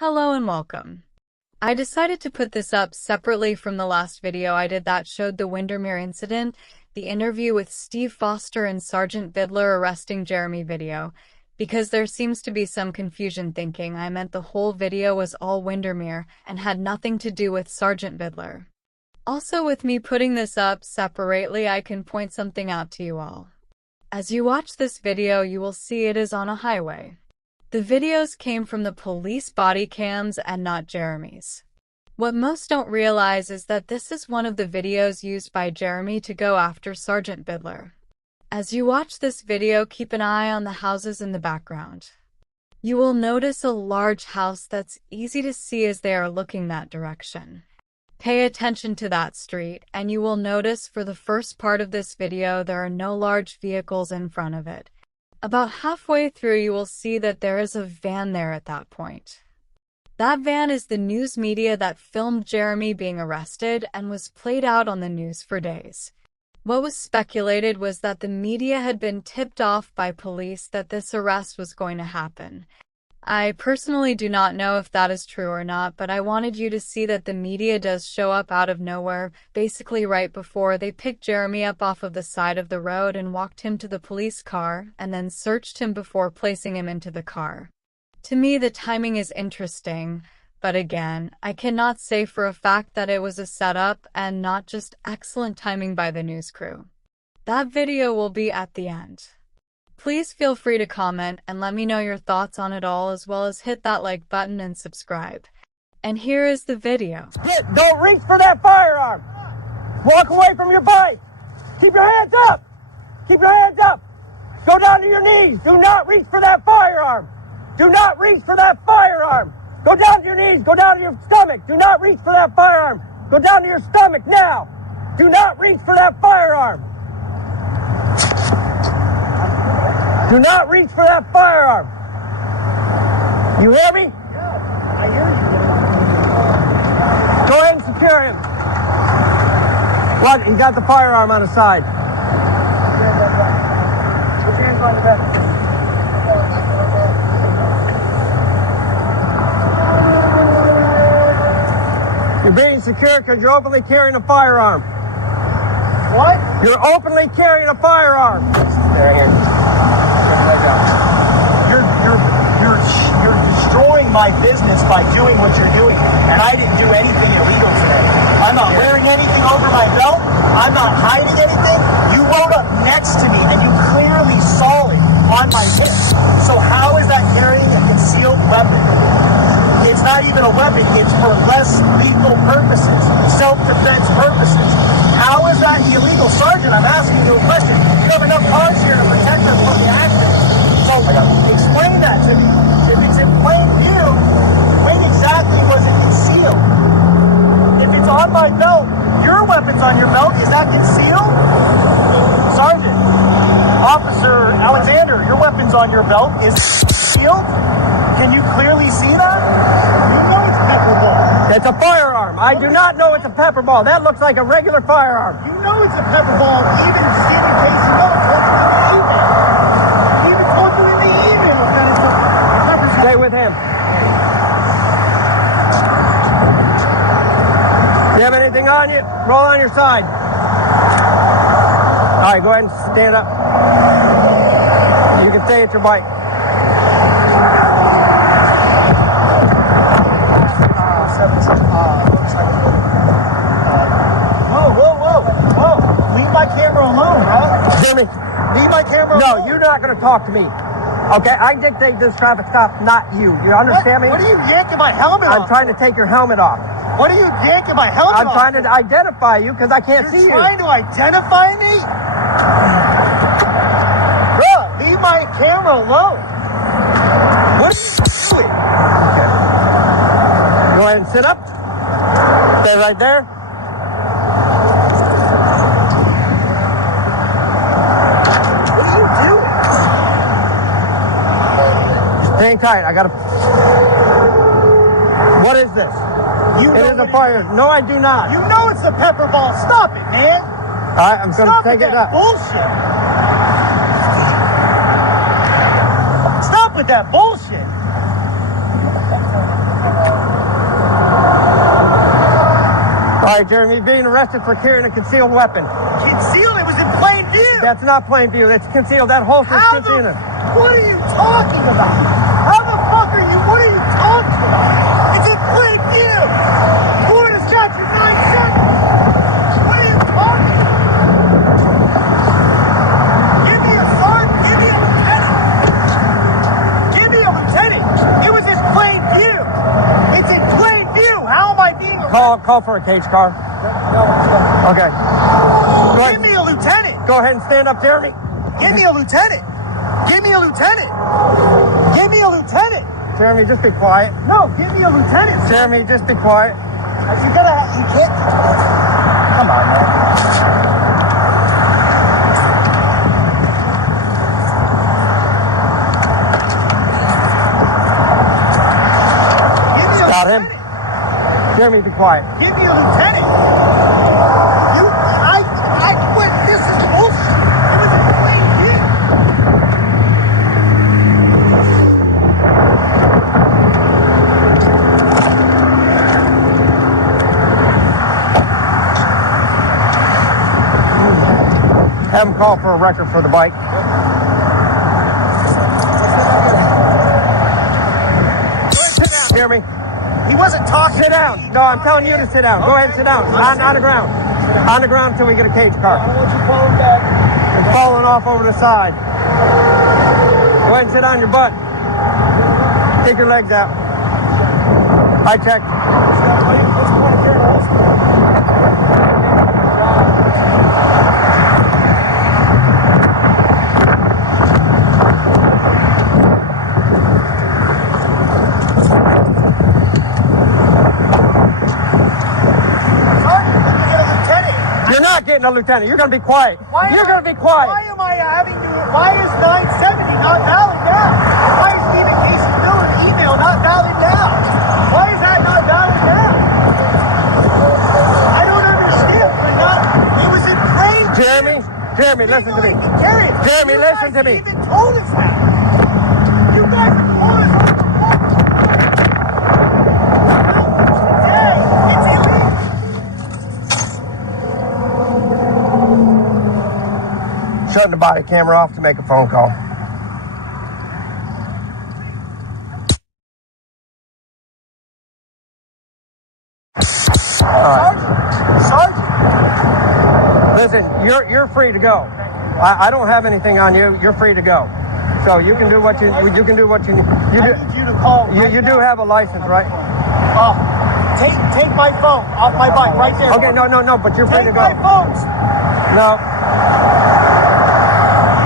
Hello and welcome. I decided to put this up separately from the last video I did that showed the Winderemere incident, the interview with Steve Foster and Sergeant Vidler arresting Jeremy video, because there seems to be some confusion thinking I meant the whole video was all Winderemere and had nothing to do with Sergeant Vidler. Also, with me putting this up separately, I can point something out to you all. As you watch this video, you will see it is on a highway. The videos came from the police body cams and not Jeremy's. What most don't realize is that this is one of the videos used by Jeremy to go after Sergeant Vidler. As you watch this video, keep an eye on the houses in the background. You will notice a large house that's easy to see as they are looking that direction. Pay attention to that street, and you will notice for the first part of this video there are no large vehicles in front of it. About halfway through, you will see that there is a van there at that point. That van is the news media that filmed Jeremy being arrested and was played out on the news for days. What was speculated was that the media had been tipped off by police that this arrest was going to happen. I personally do not know if that is true or not, but I wanted you to see that the media does show up out of nowhere, basically right before they picked Jeremy up off of the side of the road and walked him to the police car, and then searched him before placing him into the car. To me, the timing is interesting, but again, I cannot say for a fact that it was a setup and not just excellent timing by the news crew. That video will be at the end. Please feel free to comment and let me know your thoughts on it all, as well as hit that like button and subscribe. And here is the video. Don't reach for that firearm. Walk away from your bike. Keep your hands up. Keep your hands up. Go down to your knees. Do not reach for that firearm. Do not reach for that firearm. Go down to your knees. Go down to your stomach. Do not reach for that firearm. Go down to your stomach now. Do not reach for that firearm. Do not reach for that firearm. You hear me? Yeah, I hear you. Go ahead and secure him. What? He got the firearm on his side. Put your hands on the back. You're being secured because you're openly carrying a firearm. What? You're openly carrying a firearm. There, here. You're destroying my business by doing what you're doing, and I didn't do anything illegal today. I'm not wearing anything over my belt. I'm not hiding anything. You rode up next to me, and you clearly saw it on my hip. So how is that carrying a concealed weapon? It's not even a weapon. It's for less lethal purposes, self-defense purposes. How is that illegal? Sergeant, I'm asking you a question. You have enough cars here to protect us from the accident. So explain that to me. If it's in plain view, when exactly was it concealed? If it's on my belt, your weapon's on your belt, is that concealed? Sergeant, Officer Alexander, your weapon's on your belt. Is it concealed? Can you clearly see that? You know it's pepper ball. It's a firearm. I do not know it's a pepper ball. That looks like a regular firearm. You know it's a pepper ball, even just in case you know. It told you in the email. Even told you in the email that it's a pepper ball. Stay with him. Do you have anything on you? Roll on your side. All right, go ahead and stand up. You can stay at your bike. Whoa. Leave my camera alone, bro. Jimmy. Leave my camera alone. No, you're not going to talk to me. Okay, I dictate this traffic stop, not you. You understand me? What are you yanking my helmet off? I'm trying to take your helmet off. What are you yanking my helmet off? I'm trying to identify you because I can't see you. You're trying to identify me? Bro, leave my camera alone. What are you doing? Okay. Go ahead and sit up. Stay right there. What are you doing? Hang tight. I gotta. What is this? It is a fire. No, I do not. You know it's a pepper ball. Stop it, man. All right, I'm gonna take it up. Bullshit. Stop with that bullshit. right, Jeremy, being arrested for carrying a concealed weapon. Concealed? It was in plain view. That's not plain view. It's concealed. That holster's concealed. What are you talking about? How the fuck are you? What are you talking about? It's in plain view. Florida statute 970. What are you talking about? Give me a sergeant. Give me a lieutenant. Give me a lieutenant. It was in plain view. It's in plain view. How am I being arrested? Call for a cage car. No. Okay. Give me a lieutenant. Go ahead and stand up, Jeremy. Give me a lieutenant. Give me a lieutenant. Give me a lieutenant. Jeremy, just be quiet. No, give me a lieutenant. Jeremy, just be quiet. You can't. Come on, man. Give me a Got him. lieutenant. Jeremy, be quiet. Give me a lieutenant. This is bullshit. It was a plain view. Have him call for a record for the bike. Jeremy, He wasn't talking. sit down. No, I'm telling you to sit down. Go ahead and sit down. On the ground. On the ground until we get a cage car. I don't want you falling back. It's falling off over the side. Go ahead and sit on your butt. Take your legs out. I checked. Let's go to carry a holster. You're not getting a lieutenant. You're going to be quiet. You're going to be quiet. Why am I having to? Why is 970 not valid now? Why is Stephen Casey Miller's email not valid now? Why is that not valid now? I don't understand. We're not. It was in plain. Jeremy, listen to me. Jeremy, listen to me. You guys even told us that. You guys have told us over the phone. It's illegal. Shutting the body camera off to make a phone call. Sergeant. Listen, you're free to go. I don't have anything on you. You're free to go. So you can do what you can do what you need. I need you to call. You do have a license, right? Take my phone off my bike right there. Okay, no, but you're free to Take go. my phones. No.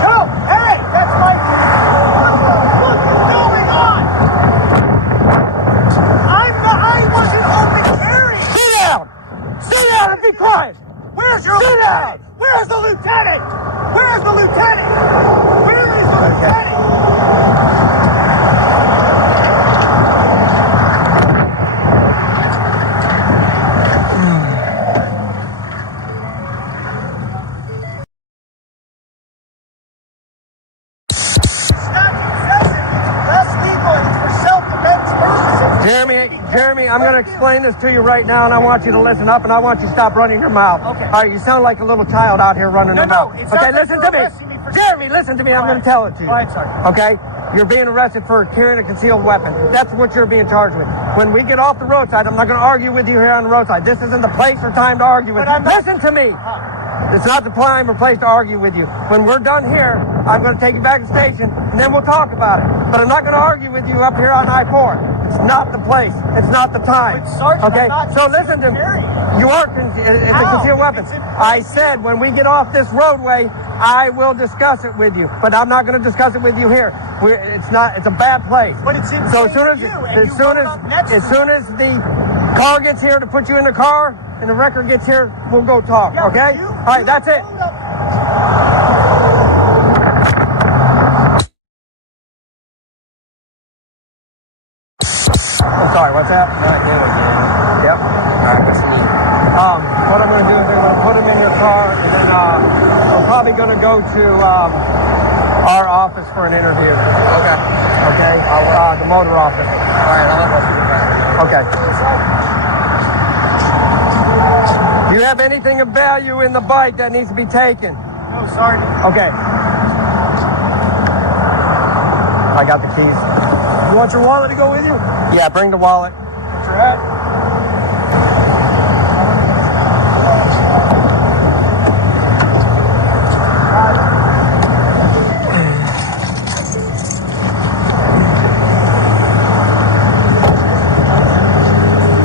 No, hey, that's my phone. What the fuck is going on? I wasn't open carrying. Sit down. Sit down and be quiet. Where's your Sit lieutenant? down. Where's the lieutenant? Where's the lieutenant? Where is the lieutenant? Jeremy, I'm going to explain this to you right now, and I want you to listen up, and I want you to stop running your mouth. Okay. All right, you sound like a little child out here running your mouth. it's Okay, not listen that to you're me. arresting me for- Jeremy, listen to me. I'm going to tell it to you. All right, Sergeant. Okay? You're being arrested for carrying a concealed weapon. That's what you're being charged with. When we get off the roadside, I'm not going to argue with you here on the roadside. This isn't the place or time to argue with But you. I'm not- Listen to me. It's not the time or place to argue with you. When we're done here, I'm going to take you back to the station, and then we'll talk about it. But I'm not going to argue with you up here on I-4. It's not the place. It's not the time. But, Sergeant, okay? I'm not So listen to me. carrying. You are. It's a How? concealed weapon. It's in- I said when we get off this roadway, I will discuss it with you. But I'm not going to discuss it with you here. It's not. It's a bad place. But it's in So as soon as plain view, and as you soon rode as up next to the car gets here to put you in the car and the record gets here, we'll go talk. Yeah, okay? but you- All right. That's it. Hold up. I'm sorry, what's that? Yep. All right, what's the need? What I'm going to do is I'm going to put him in your car, and then we're probably going to go to our office for an interview. Okay. Okay? The motor office. All right, I'll let my supervisor know. Okay. Do you have anything of value in the bike that needs to be taken? No, Sergeant. Okay. I got the keys. You want your wallet to go with you? Yeah, bring the wallet. What's your hat?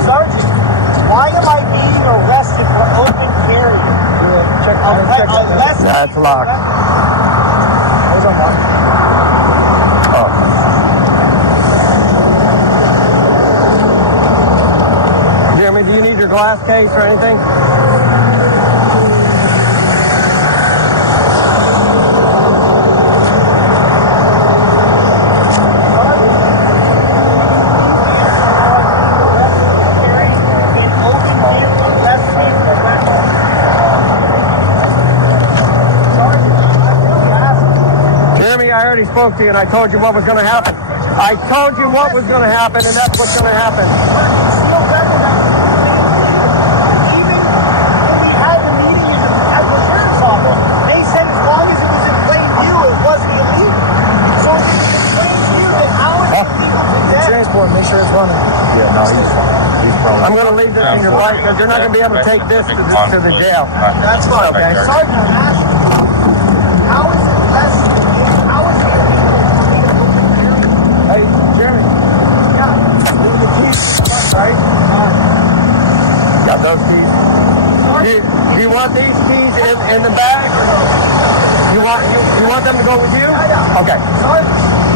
Sergeant, why am I being arrested for open carry? Check That's locked. Where's unlocked? Oh. Jeremy, do you need your glass case or anything? Jeremy, I already spoke to you and I told you what was going to happen. I told you what was going to happen, and that's what's going to happen. Even when we had the meeting at the sheriff's office, they said as long as it was in plain view, it wasn't illegal. So if it's in plain view, then how is it illegal to death? Transport, make sure it's running. Yeah, no, he's probably. I'm going to leave this in your bike because you're not going to be able to take this to the jail. That's fine. Okay. Sergeant, I'm asking you, how is it less, how is it illegal for me to open the area? Hey, Jeremy. Yeah. Give me the keys. Right? Got those keys. Do you want these keys in the bag? Or no? You want them to go with you? Yeah. Okay. Sergeant,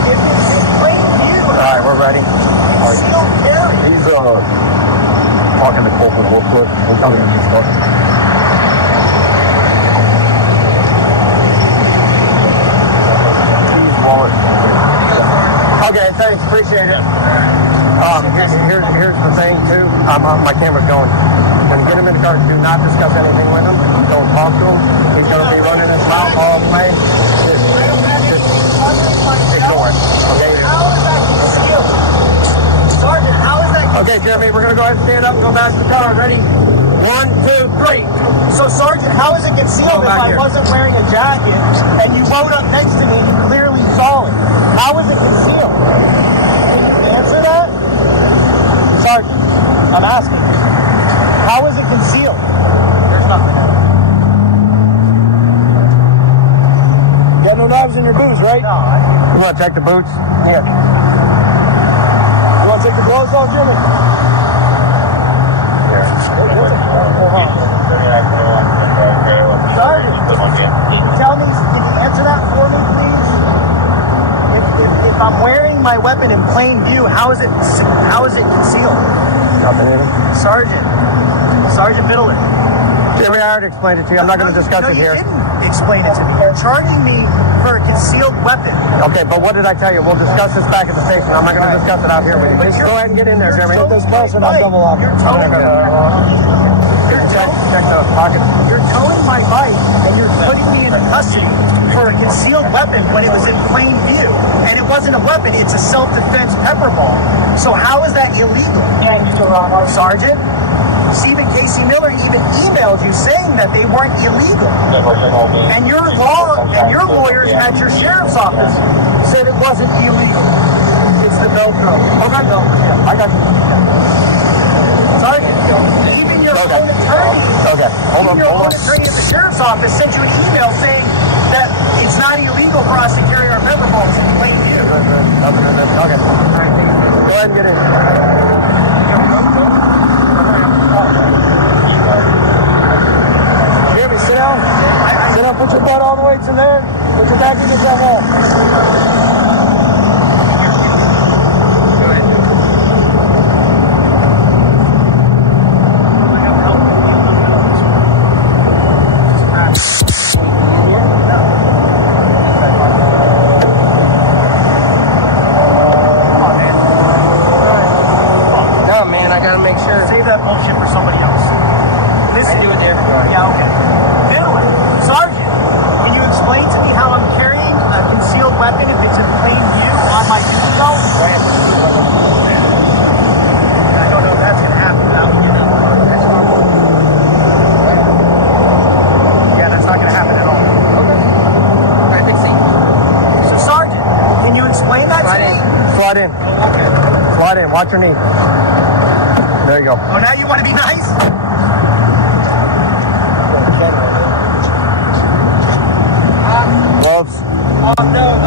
if it's in plain view, All right, we're ready. concealed carry. He's talking to Corporal Wolfwood. We'll come in and start. Okay, thanks. Appreciate it. Here's the thing, too. My camera's going. When you get him in the car, do not discuss anything with him. Don't talk to him. He's going to be running his mouth all the way. Just ignore it. Okay? How is that concealed? Sergeant, how is that Okay, Jeremy, we're going to go ahead and stand up and go back to the car. Ready? 1, 2, 3. So, Sergeant, how is it concealed if I wasn't wearing a jacket and you rode up next to me and you clearly saw it? How is it concealed? Can you answer that? Sergeant, I'm asking you. How is it concealed? There's nothing in it. You got no knives in your boots, right? No, You want to check the boots? Yeah. You want to take the gloves off, Jeremy? Sergeant, can you answer that for me, please? If I'm wearing my weapon in plain view, how is it concealed? Nothing in it. Sergeant Vidler. Jeremy, I already explained it to you. I'm not going to discuss it here. You didn't explain it to me. You're charging me for a concealed weapon. Okay, but what did I tell you? We'll discuss this back at the station. I'm not going to discuss it out here with you. Just go ahead and get in there, Jeremy. Take those close and I'll double lock. You're towing check the pocket. You're towing my bike and you're putting me into custody for a concealed weapon when it was in plain view. And it wasn't a weapon, it's a self-defense pepper ball. So how is that illegal? Sergeant, Stephen Casey Miller even emailed you saying that they weren't illegal. And your lawyers at your sheriff's office said it wasn't illegal. It's the Velcro. Okay, I got you. Sergeant, even your own attorney, your own attorney at the sheriff's office sent you an email saying that it's not illegal for us to carry our pepper balls in plain view. Okay. Go ahead and get in. Jeremy, sit down. Sit down, put your butt all the way to there. Put your back against that wall. Sergeant, can you explain to me how I'm carrying a concealed Watch your knee. There you go. Oh, now you want to be nice? Gloves. No,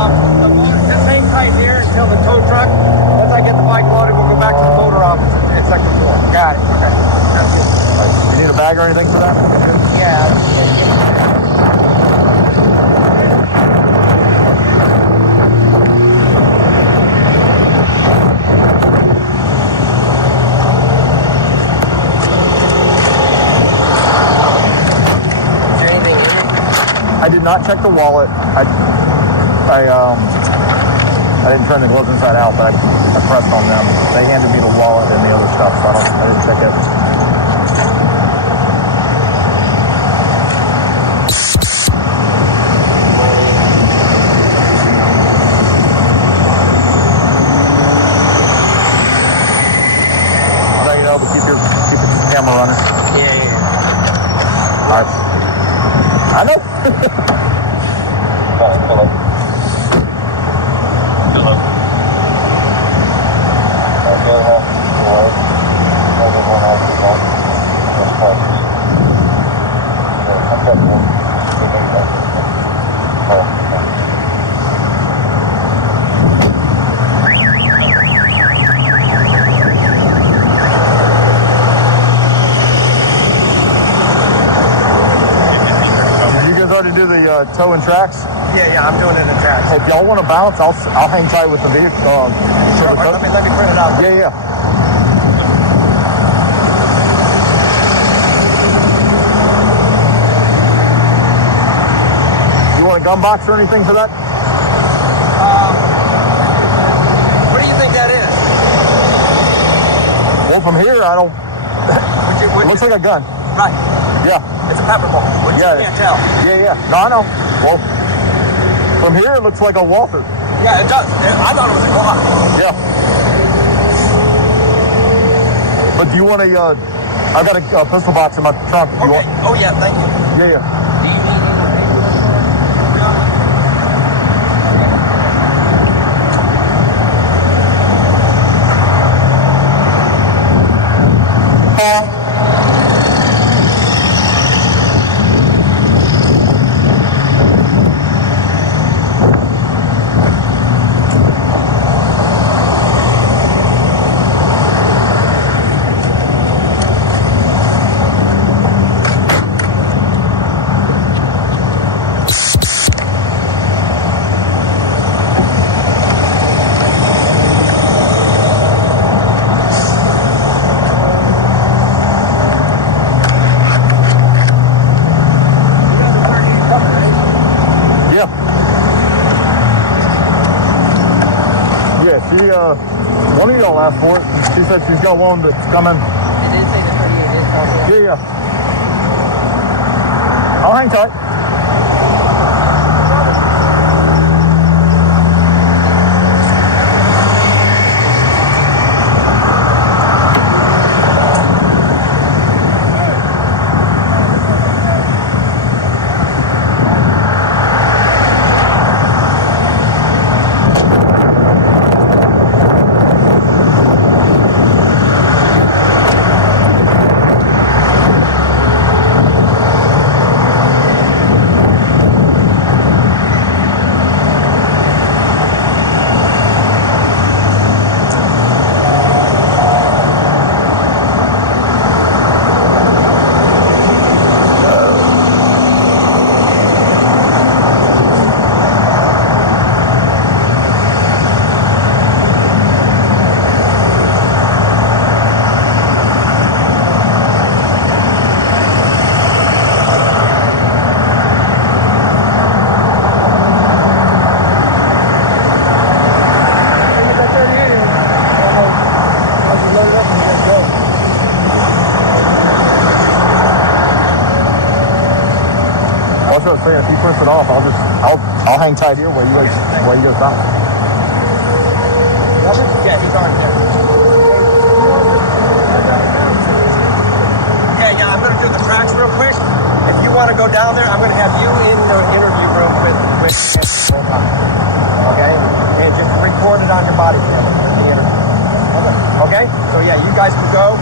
just hang tight here until the tow truck. Once I get the bike loaded, we'll go back to the motor office at second floor. Got it. Okay. Sounds good. You need a bag or anything for that? Yeah. I did not check the wallet. I didn't turn the gloves inside out, but I pressed on them. They handed me the wallet and the other stuff, so I didn't check it. I'll let you know, but keep the camera running. Yeah. All right. I know. Hello. Do the tow and tracks? Yeah, I'm doing it in the tracks. If y'all want to bounce, I'll hang tight with the vehicle. Sure, let me print it out. Yeah. You want a gun box or anything for that? What do you think that is? Well, from here, I don't. It looks like a gun. Right. Yeah. It's a pepper ball, which Yeah. you can't tell. Yeah. No, I know. Well, from here, it looks like a Walther. Yeah, it does. I thought it was a Glock. Yeah. But do you want a, I've got a pistol box in my trunk if you want. Oh, yeah, thank you. Yeah. Do you need any? One of y'all asked for it. She said she's got one that's coming. It did say the 38 is possible. Yeah. I'll hang tight. That's what I was saying. If he puts it off, I'll hang tight here while you go down. Yeah, he's already there. Okay, yeah, I'm going to do the tracks real quick. If you want to go down there, I'm going to have you in the interview room with the whole time. Okay? And just record it on your body camera, the interview. guys can go.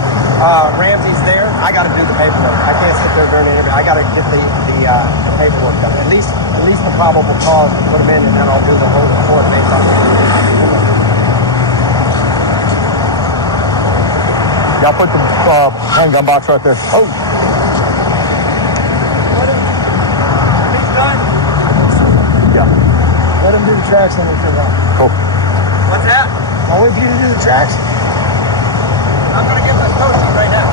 Ramsey's there. I got to do the paperwork. I can't sit there during the interview. I got to get the paperwork done. At least the probable cause to put them in, and then I'll do the whole report based on the Y'all put the handgun box right there. Oh. He's done. Yeah. Let him do the tracks, then we figure out. Cool. What's that? I'll wait for you to do the tracks. I'm going to give this coaching right now.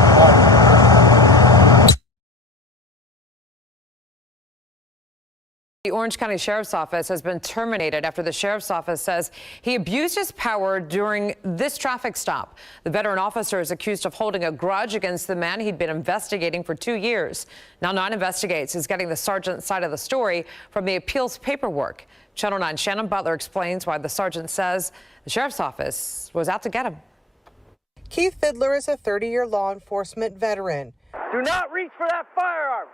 The Orange County Sheriff's Office has been terminated after the Sheriff's Office says he abused his power during this traffic stop. The veteran officer is accused of holding a grudge against the man he'd been investigating for 2 years. Now 9 Investigates is getting the sergeant's side of the story from the appeals paperwork. Channel 9 Shannon Butler explains why the sergeant says the Sheriff's Office was out to get him. Keith Vidler is a 30-year law enforcement veteran. Do not reach for that firearm.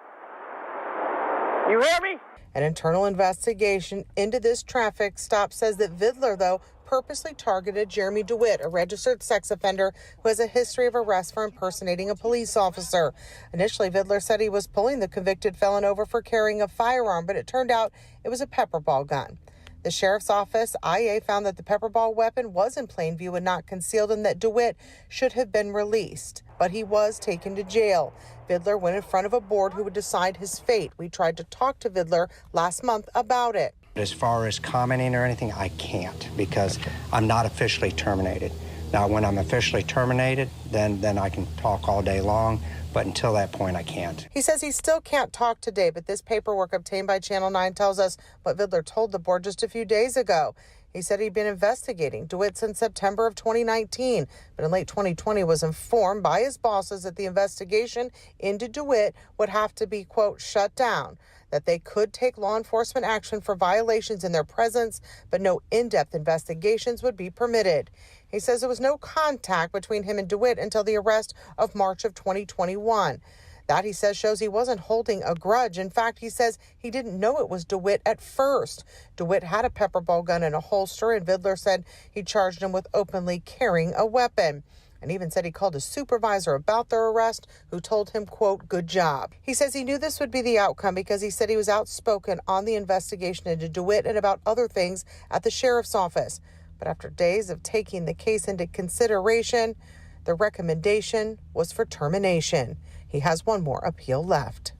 You hear me? An internal investigation into this traffic stop says that Vidler, though, purposely targeted Jeremy Dewitte, a registered sex offender who has a history of arrest for impersonating a police officer. Initially, Vidler said he was pulling the convicted felon over for carrying a firearm, but it turned out it was a pepper ball gun. The Sheriff's Office, IA, found that the pepper ball weapon was in plain view and not concealed, and that Dewitte should have been released. But he was taken to jail. Vidler went in front of a board who would decide his fate. We tried to talk to Vidler last month about it. As far as commenting or anything, I can't because I'm not officially terminated. Now, when I'm officially terminated, then I can talk all day long, but until that point, I can't. He says he still can't talk today, but this paperwork obtained by Channel 9 tells us what Vidler told the board just a few days ago. He said he'd been investigating Dewitte since September of 2019, but in late 2020 was informed by his bosses that the investigation into Dewitte would have to be, quote, shut down, that they could take law enforcement action for violations in their presence, but no in-depth investigations would be permitted. He says there was no contact between him and Dewitte until the arrest of March of 2021. That, he says, shows he wasn't holding a grudge. In fact, he says he didn't know it was Dewitte at first. Dewitte had a pepper ball gun in a holster, and Vidler said he charged him with openly carrying a weapon, and even said he called his supervisor about their arrest, who told him, quote, good job. He says he knew this would be the outcome because he said he was outspoken on the investigation into Dewitte and about other things at the sheriff's office. But after days of taking the case into consideration, the recommendation was for termination. He has one more appeal left.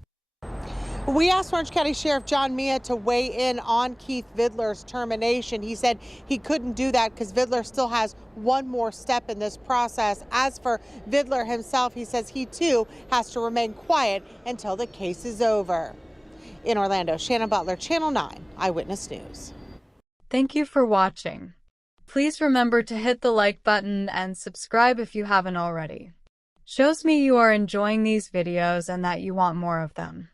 We asked Orange County Sheriff John Mia to weigh in on Keith Vidler's termination. He said he couldn't do that because Vidler still has one more step in this process. As for Vidler himself, he says he too has to remain quiet until the case is over. In Orlando, Shannon Butler, Channel 9 Eyewitness News. Thank you for watching. Please remember to hit the like button and subscribe if you haven't already. Shows me you are enjoying these videos and that you want more of them.